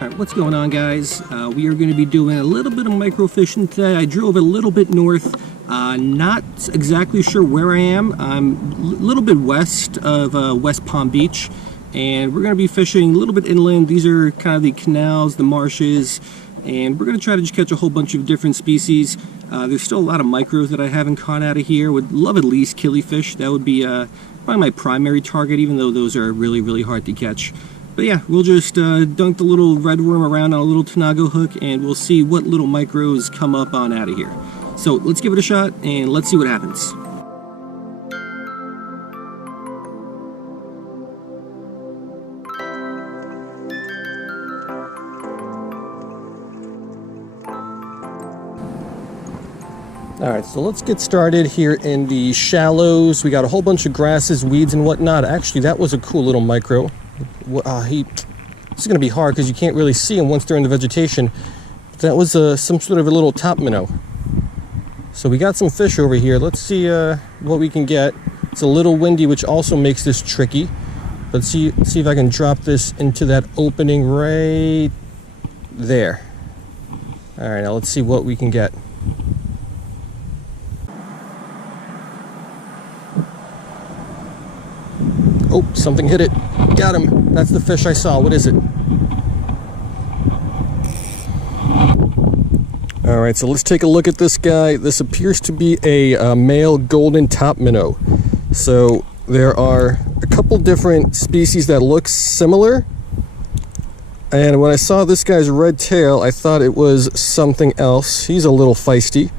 Alright, what's going on, guys? We are going to be doing a little bit of microfishing today. I drove a little bit north, not exactly sure where I am. I'm a little bit west of West Palm Beach, and we're going to be fishing a little bit inland. These are kind of the canals, the marshes, and we're going to try to just catch a whole bunch of different species. There's still a lot of micros that I haven't caught out of here. Would love at least killifish. That would be probably my primary target, even though those are really, really hard to catch. But yeah, we'll just dunk the little red worm around on a little Tanago hook, and we'll see what little micros come up on out of here. So let's give it a shot, and let's see what happens. Alright, so let's get started here in the shallows. We got a whole bunch of grasses, weeds, and whatnot. Actually, that was a cool little micro. This is going to be hard because you can't really see them once they're in the vegetation. That was some sort of a little top minnow. So we got some fish over here. Let's see what we can get. It's a little windy, which also makes this tricky. Let's see if I can drop this into that opening right there. All right, now let's see what we can get. Oh, something hit it. Got him. That's the fish I saw. What is it? Alright, so let's take a look at this guy. This appears to be a male golden top minnow. So there are a couple different species that look similar. And when I saw this guy's red tail, I thought it was something else. He's a little feisty.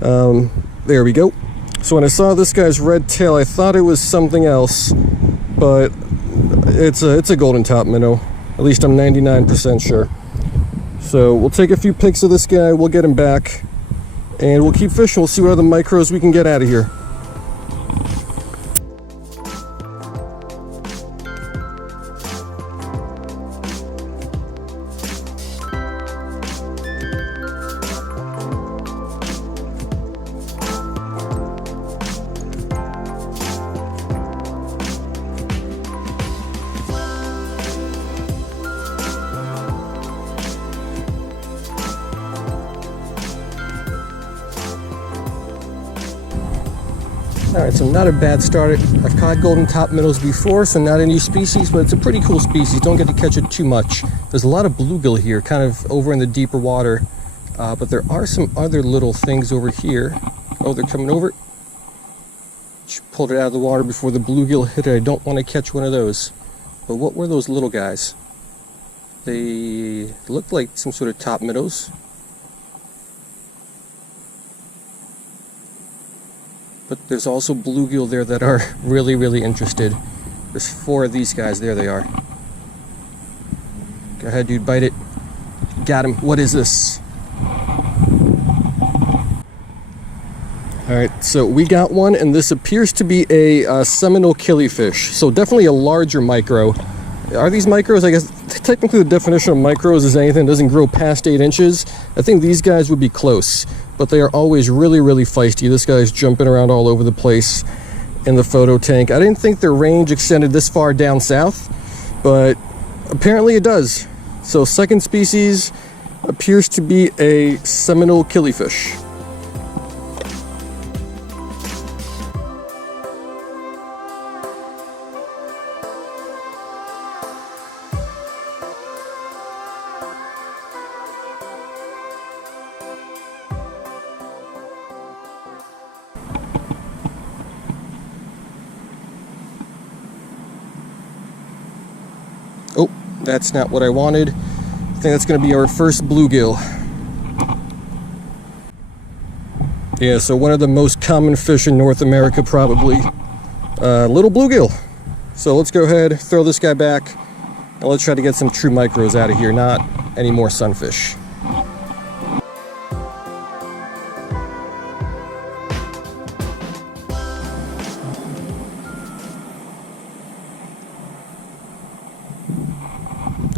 There we go. So when I saw this guy's red tail, I thought it was something else, but it's a golden top minnow. At least I'm 99% sure. So we'll take a few pics of this guy, we'll get him back, and we'll keep fishing. We'll see what other micros we can get out of here. Alright, so not a bad start. I've caught golden top minnows before, so not a new species, but it's a pretty cool species. Don't get to catch it too much. There's a lot of bluegill here, kind of over in the deeper water, but there are some other little things over here. Oh, they're coming over. Just pulled it out of the water before the bluegill hit it. I don't want to catch one of those. But what were those little guys? They looked like some sort of top minnows. But there's also bluegill there that are really, really interested. There's 4 of these guys. There they are. Go ahead, dude, bite it. Got him. What is this? Alright, so we got one, and this appears to be a seminal killifish. So definitely a larger micro. Are these micros? I guess technically the definition of micros is anything that doesn't grow past 8 inches. I think these guys would be close, but they are always really, really feisty. This guy's jumping around all over the place in the photo tank. I didn't think their range extended this far down south, but apparently it does. So second species appears to be a seminal killifish. Oh, that's not what I wanted. I think that's going to be our first bluegill. Yeah, so one of the most common fish in North America, probably. Little bluegill. So let's go ahead, throw this guy back, and let's try to get some true micros out of here, not any more sunfish.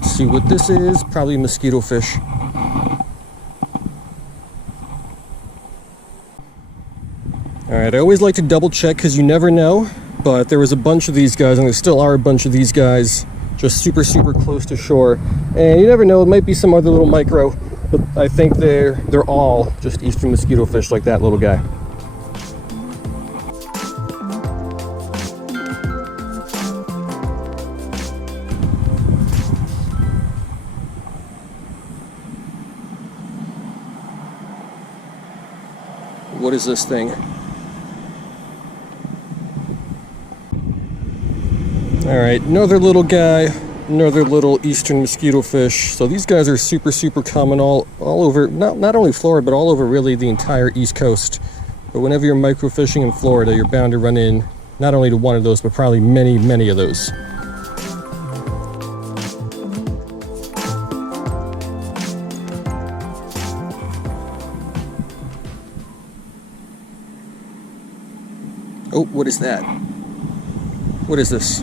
See what this is. Probably mosquito fish. Alright, I always like to double check because you never know, but there was a bunch of these guys, and there still are a bunch of these guys just super close to shore. And you never know, it might be some other little micro, but I think they're all just eastern mosquito fish like that little guy. What is this thing? All right, another little guy, another little eastern mosquito fish. So these guys are super common all over, not only Florida, but all over really the entire East Coast. But whenever you're microfishing in Florida, you're bound to run in not only to one of those, but probably many of those. Oh, what is that? What is this?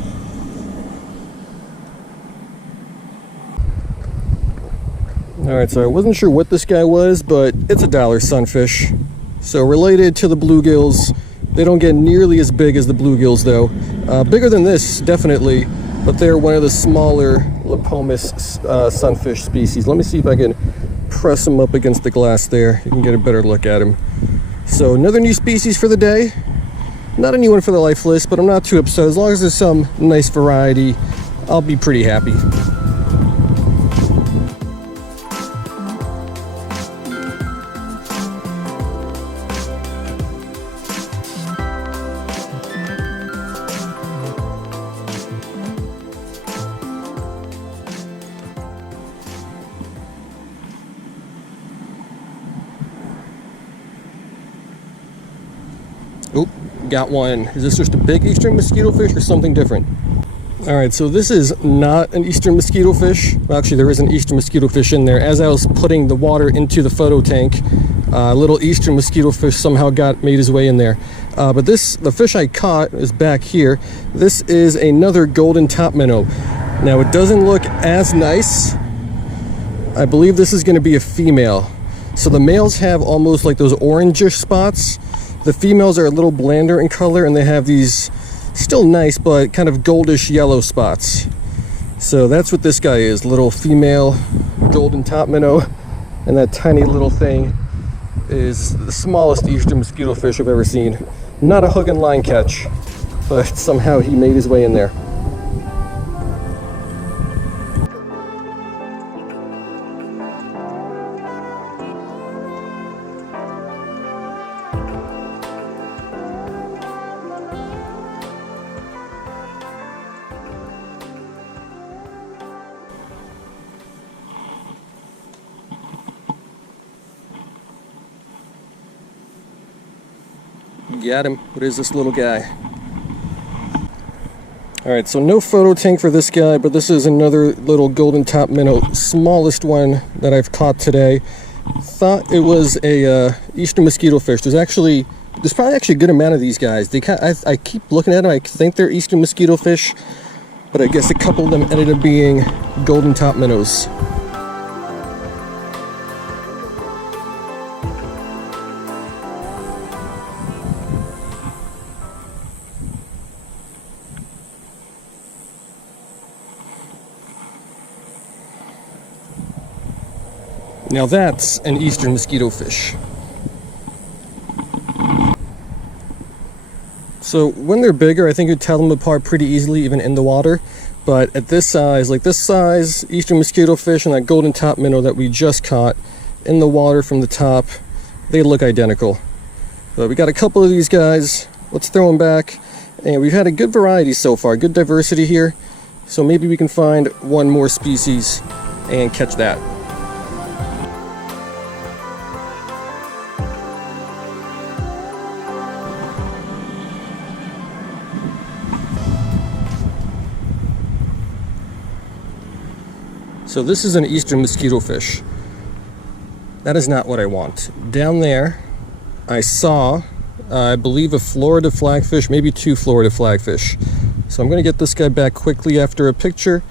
Alright, so I wasn't sure what this guy was, but it's a dollar sunfish. So related to the bluegills. They don't get nearly as big as the bluegills though. Bigger than this, definitely, but they're one of the smaller Lepomis sunfish species. Let me see if I can press them up against the glass there. You can get a better look at them. So another new species for the day. Not a new one for the life list, but I'm not too upset. As long as there's some nice variety, I'll be pretty happy. Oop, got one. Is this just a big eastern mosquito fish or something different? All right, so this is not an eastern mosquito fish. Well, actually, there is an eastern mosquito fish in there. As I was putting the water into the photo tank, a little eastern mosquito fish somehow made his way in there. But the fish I caught is back here. This is another golden top minnow. Now, it doesn't look as nice. I believe this is going to be a female. So the males have almost like those orangish spots. The females are a little blander in color, and they have these still nice but kind of goldish yellow spots. So that's what this guy is, little female golden top minnow. And that tiny little thing is the smallest eastern mosquito fish I've ever seen. Not a hook and line catch, but somehow he made his way in there. Got him. What is this little guy? Alright, so no photo tank for this guy, but this is another little golden top minnow, smallest one that I've caught today. Thought it was a eastern mosquito fish. There's probably actually a good amount of these guys. I keep looking at them, I think they're eastern mosquito fish, but I guess a couple of them ended up being golden top minnows. Now that's an eastern mosquito fish. So when they're bigger, I think you'd tell them apart pretty easily, even in the water. But at this size, eastern mosquito fish and that golden top minnow that we just caught in the water from the top, they look identical. But we got a couple of these guys. Let's throw them back. And we've had a good variety so far, good diversity here. So maybe we can find one more species and catch that. So this is an eastern mosquito fish. That is not what I want. Down there, I saw, I believe, a Florida flagfish, maybe two Florida flagfish. So I'm going to get this guy back quickly after a picture.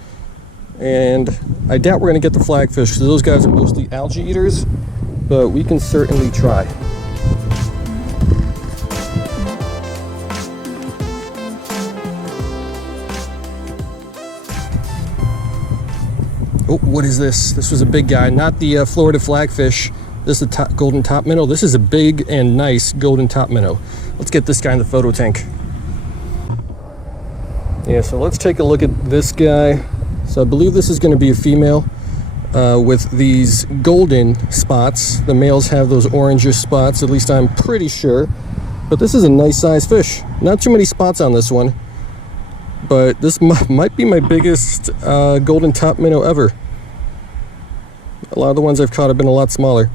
And I doubt we're going to get the flagfish, because those guys are mostly algae eaters, but we can certainly try. Oh, what is this? This was a big guy, not the Florida flagfish. This is the golden top minnow. This is a big and nice golden top minnow. Let's get this guy in the photo tank. Yeah, so let's take a look at this guy. So I believe this is going to be a female with these golden spots. The males have those orangish spots, at least I'm pretty sure. But this is a nice size fish. Not too many spots on this one, but this might be my biggest golden top minnow ever. A lot of the ones I've caught have been a lot smaller.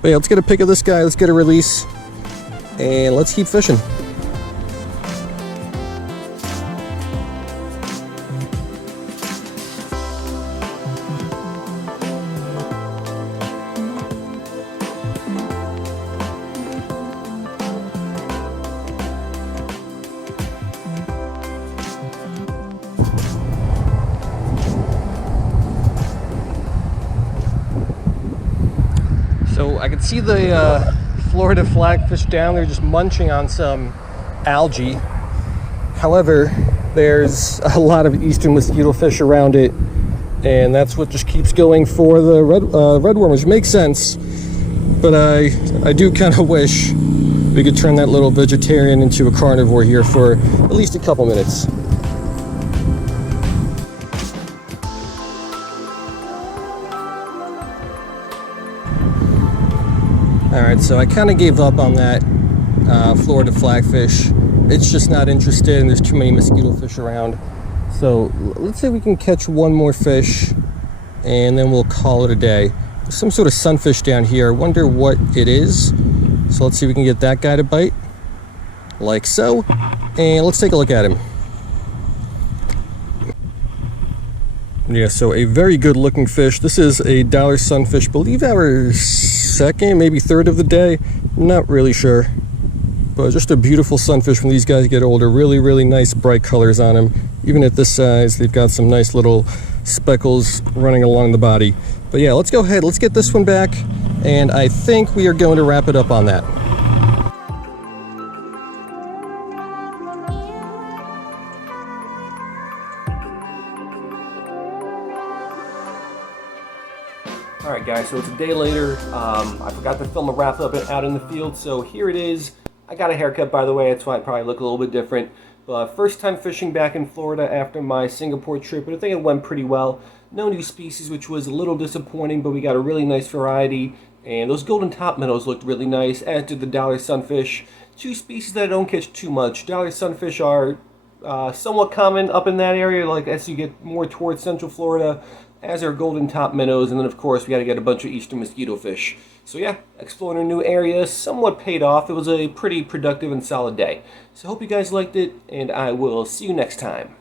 But yeah, let's get a pic of this guy, let's get a release, and let's keep fishing. So I can see the Florida flagfish down there just munching on some algae. However, there's a lot of eastern mosquito fish around it, and that's what just keeps going for the redworm, which makes sense. But I do kind of wish we could turn that little vegetarian into a carnivore here for at least a couple minutes. Alright, so I kind of gave up on that Florida flagfish. It's just not interested, and there's too many mosquito fish around. So let's say we can catch one more fish, and then we'll call it a day. There's some sort of sunfish down here. I wonder what it is. So let's see if we can get that guy to bite. Like so. And let's take a look at him. Yeah, so a very good looking fish. This is a dollar sunfish. I believe our second, maybe third of the day. Not really sure. But just a beautiful sunfish when these guys get older. Really, really nice bright colors on them. Even at this size, they've got some nice little speckles running along the body. But yeah, let's go ahead. Let's get this one back. And I think we are going to wrap it up on that. Alright guys, so it's a day later. I forgot to film a wrap up out in the field, so here it is. I got a haircut, by the way, that's why I probably look a little bit different. But first time fishing back in Florida after my Singapore trip, but I think it went pretty well. No new species, which was a little disappointing, but we got a really nice variety. And those golden top minnows looked really nice, as did the dollar sunfish. Two species that I don't catch too much. Dollar sunfish are somewhat common up in that area, like as you get more towards central Florida, as are golden top minnows, and then of course we got to get a bunch of eastern mosquito fish. So yeah, exploring a new area somewhat paid off. It was a pretty productive and solid day. So hope you guys liked it, and I will see you next time.